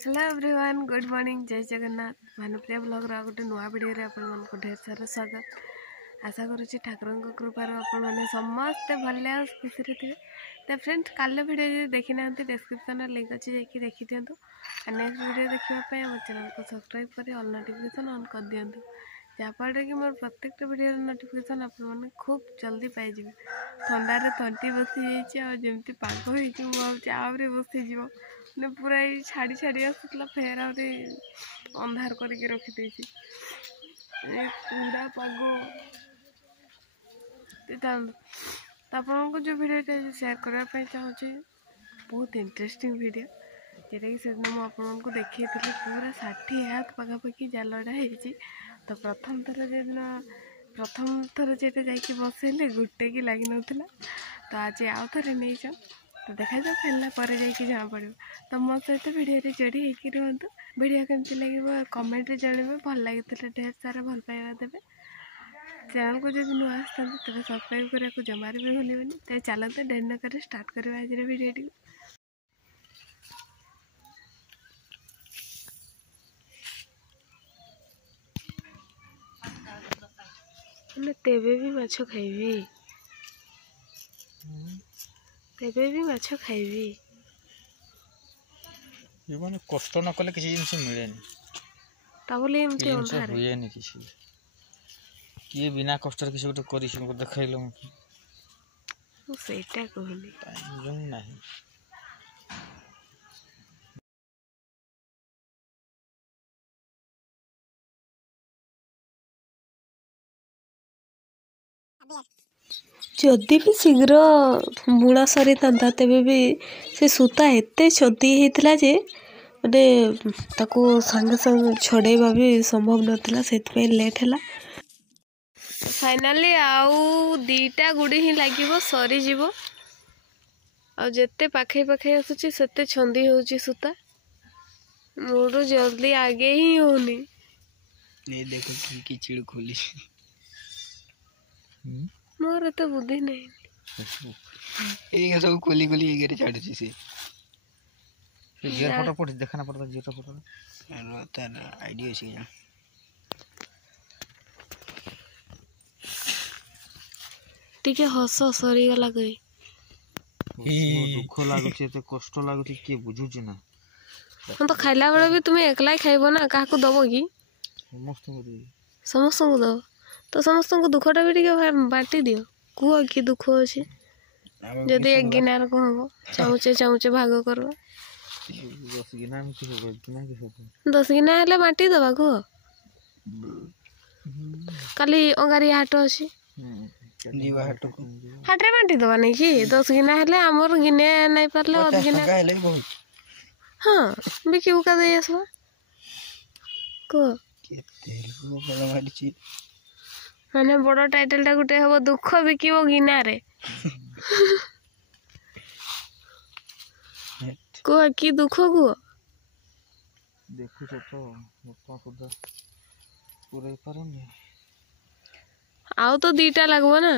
Hello everyone, good morning, जय Jagannath. Bhanupriya blog गोटे नुआ वीडियो आपको ढेर सारा स्वागत। आशा करुच्ची ठाकुर कृपार आपने समस्ते भले खुशी थे। तो फ्रेंड्स, काल वीडियो देखी ना डिस्क्रिप्शन लिंक अच्छी जाकि देखी दिंतु। नेक्स्ट वीडियो देखापी मोर चैनल को सब्सक्राइब कर ऑल नोटिफिकेशन ऑन कर दिंतु, जहाँफल कि मोर प्रत्येक वीडियो नोटिफिकेशन आपने खूब जल्दी पाइबे। थंडार तंटी बसी जाती पाग मुझे आहरी बसीज मैंने पूरा ये छाड़ी छाड़ी आसूला फेर आहरी अंधार करके रखी पूरा पाग आपको जो वीडियो शेयर करने चाहूँगी बहुत इंटरेस्टिंग वीडियो, जोटा कि से दिन मुझे देखी पूरा 60 हाथ पखापाखि जालटा होती। तो प्रथम थर जेटा जाकि बसैले गोटे कि लग ना। तो आज आउ थे नहीं तो देखा जाओ खेलना पर जाकि जना पड़ो। तो मो सहित वीडियो जोड़ी होकर रुहतु। वीडियो केमती लगे कमेंट जानवे, भल लगी ढेर सारा भल पाइबा देवे। चैनल को जब नुआ आसता तेज सब्सक्राइब करने को जमार भी भूलि। तो चलते ढेर न कर स्टार्ट करवा आज वीडियो। तेबे भी माछ खाइबी, तेबे भी माछ खाइबी। जीवन कष्ट न कले किसी जिनस मिले हुए किसी किए बिना कष्ट किसी गोटे कर देखाइल सेटा कहनी ना। जदि भी शीघ्र बुणा सरी था तेबे भी से सूता एते छदी होता जे माने ताको संगे संगे छड़ेबा भी संभव नथिला, सेतपे लेट हैला। फाइनली आउ दीटा गुड़ी ही लागिवो सरी जीवो। आ जेते पाखे पाखे आसुची सेते छंदी होउची सूता। मोर जल्दी आगे ही होनी। नहीं देखो की चिड़ खोली मोर तो बुद्धि नहीं। ये सब खोली खोली ये छाड़ी से जीर फोटो पड़ देखना पड़ता जीर फोटो तार आईडिया अछि या टिके हस सरी गला कई दुख लागु छै ते कष्ट लागु छै के बुझु छै ना। हम तो खाइला बेले भी तुम्हें एकला खाइबो ना, काहा को दबो की समस्त को दो। तो समस्त को दुखटा भी टिके बांटी दियो। कुह कि दुख अच्छे जदि एक गिनार को हम चामुचे चामुचे भाग कर 10 गिना हेले बांटी दबा कुह। काली अंगारी हाट अच्छी हाटे बांटी दबा नहीं कि 10 गिना हेले आमर गिने नहीं पारले अध गिना हाँ बिकी बुका दे आसबा कुह। माने बड़ टाइटल टा गुटे हबो दुख बिकिबो गिनारे कुह कि दुख कुह देखु तो मोटा सुधा पूरे पारनी आउ तो दीटा लगबो ना,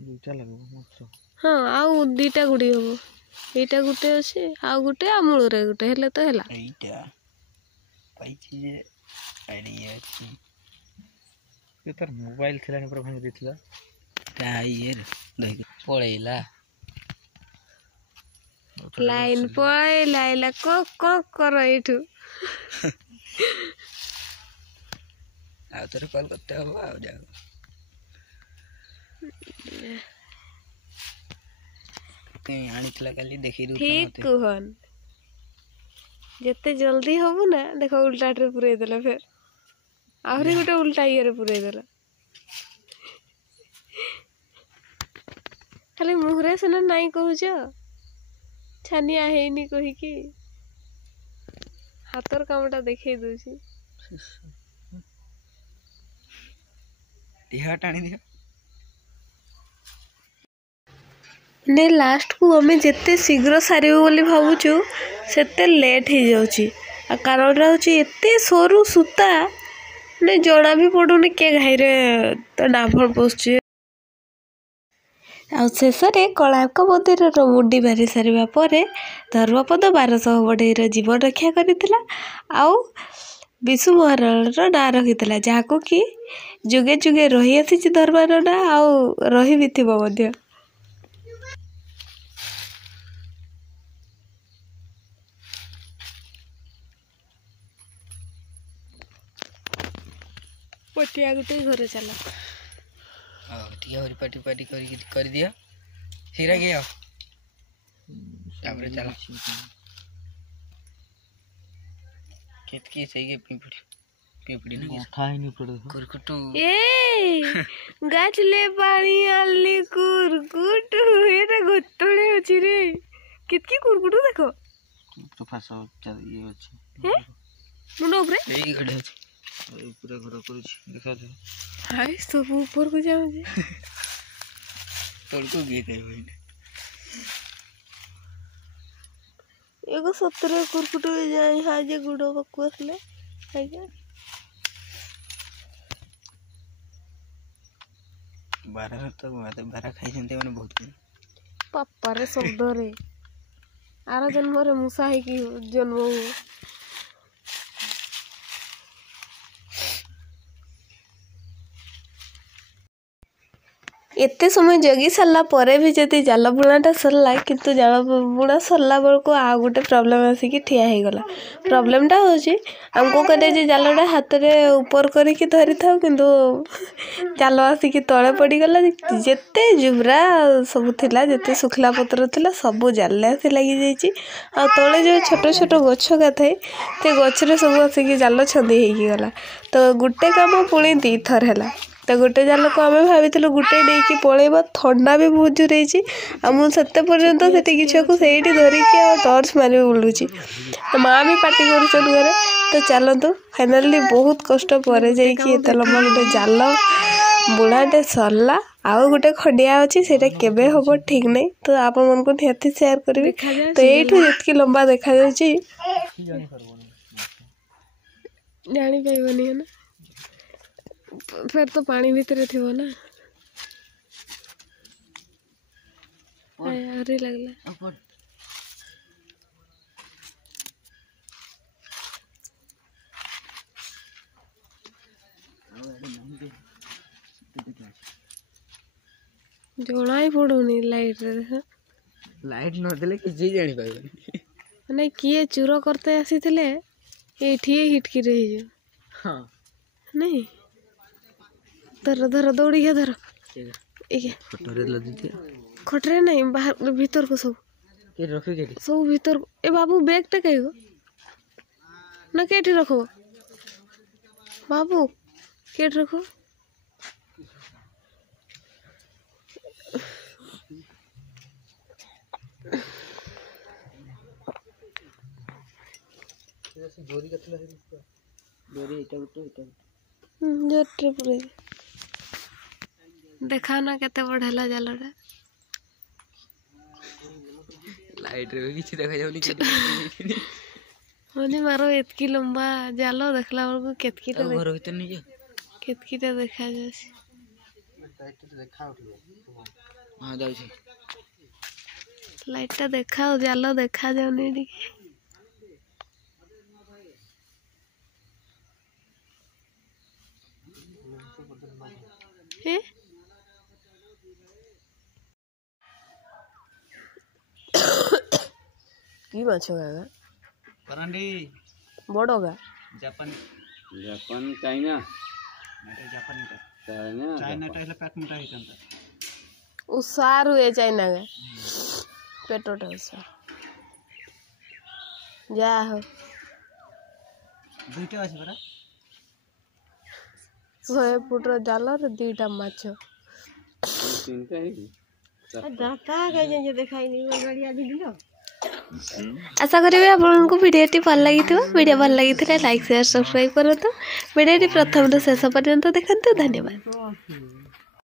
दुईटा लगबो मात्र। हाँ आउ दीटा गुड़ी हबो, एटा गुटे अछि आउ गुटे आ मूल रे गुटे हेले तो हेला। एटा पाइछि जे आइडिया अछि ये तार मोबाइल थिलानी पर भांग दिथिला ता ये देख पळेला लाइन पय लाइला को करो एठू आ तोरे कॉल करते हो आ जाओ कहीं आनितला काली देखि दू ठीक कहन जते जल्दी हबो ना देखो उल्टा रे पुरे देला फिर आहरी गुटे उल्टा ये पुरे देला खाली मुहरे से नहीं कहूछ छानिया हेनी कही कि हाथर कामटा देखै दूची तिहा टाणी दियो ने लास्ट को हमें जिते शीघ्र सारिबो बोली भाबुछु सेते लेट हो जाउची। आ कारण होची एते सरू सूता ने जणा भी पडुनी के घाइरे तो नाफड़ पोछे। ଆଉ ଶେଷରେ କୋଣାର୍କ ମନ୍ଦିରର ମୁଣ୍ଡି ମାରି ସାରିବା ପରେ ଧର୍ମପଦ 1200 ବଢ଼େଇର ଜୀବନ ରକ୍ଷା କରିଥିଲା ଆଉ ବିଶୁ ମହାରଣାର ନାଁ ରଖିଥିଲା, ଯାହାକୁ କି ଯୁଗେ ଯୁଗେ ରହିଆସିଛି ଧର୍ମର ନାଁ ଆଉ ରହି ବି ଥିବ ମଧ୍ୟ। ପଟିଆ ଗୋଟେ ଘରେ ଚାଲ ଟିକେ ହରିପାଟି ପାଟି କରିଦିଅ ହିରା ଗିଆ ତାପରେ ଚାଲ କେତକି ସେଇ ପିंपड़ी ना खाई पड़े कुरकुटू ए गाछले पानी आली कुरकुटू एटा गोतळे अछि रे कितकी कुरकुटू देखो तो फास ये अछि हे मुंडो ऊपर एई गडे अछि पूरा घर करू देखा दे हाय सब ऊपर को जाऊ जे तोड़ को गीत है भाई एगो 17 कुरकुटू जाई हा जे गुडो बकु असले है क्या 12 तो 12 खाई जंते माने बहुत पापा रे शब्द रे आरा जन्म रे मुसा है कि जन्म हो एते समय जगी सरला परे भी जदी जाल बुणाटा सरला किंतु जाल बुणा सरला बेलको आ गोटे प्रॉब्लम आसिकी ठिया हे गला प्रॉब्लमटा होची हमको कने जे जालटा हाथ रे ऊपर करके धरि थाउ किंतु जाल आसिकी तळे पड़ी गला जेते जुबरा सब थिला जेते सुखला पत्र थिला सब जाले आसी लागि जाईची आ तळे जो छोट छोट गछ का थाए ते गछ रे सब आसिकी जाल छंदी हे गला तो गुटे काम पुणी दी थर हैला तो गोटे जाल को आम भाई गोटे नहीं कि पलैबा थंडा भी बहुत जोर है मुझे पर्यंत से किसी को सही धरिकी टर्च मारे बुलूची तो माँ भी पार्टी कर घरे तो चलतु फाइनाली बहुत कष्ट पर जाते लंबा गोटे जाल बुणाटे सरला आउ गोटे खंडिया अच्छी से केबे हम ठीक नहीं तो आप निहाती शेयर करी तो यू जितकी लंबा देखा जानी पाइबनी ना फिर तो पानी भीतर थी ना अरे लगला जोड़ा ही पड़ोनी लाइट रे लाइट न देले कि जी जानि पाइबनी माने किए चूरो करते आसी थिले एठी हिटकी रही जो हां नहीं धर धर दौड़ी गया धर खटरे लदी दिया खटरे नहीं बाहर भीतर को सब के रखे के सब भीतर ए बाबू बैग टा कहियो ना केठी रखो बाबू केठ रखो जोरी कतला जोरी एटा गुटो जोटे पूरे देखा ना केते बढ़ेला जालटा लाइट रे किछि देखा जाउनी होनी मारो एतकी लंबा जालो देखला बेलको केतकीटा घर भीतर नहीं जा केतकीटा देखा जासी लाइट तो देखा उठियो हां जाउ छी लाइटटा देखा जालो देखा जाउनी टिके की माछ गागा परांडी बड़गा Japan Japan China Japan China China टा पैक मोटा हितंता उसार हुए चाइना गा पेटोटा उसार जा हो दुईटा अछि बरा 100 फुट रो जाल रे दुईटा माछ तीनटा है दाता के देखाई नहीं गाड़ी आदि दिलो आशा करी आपको भिडियोटी भल लगी भिडियो भल लगी लाइक शेयर सब्सक्राइब करूँ भिडियोटी प्रथम शेष पर्यंत देखते धन्यवाद।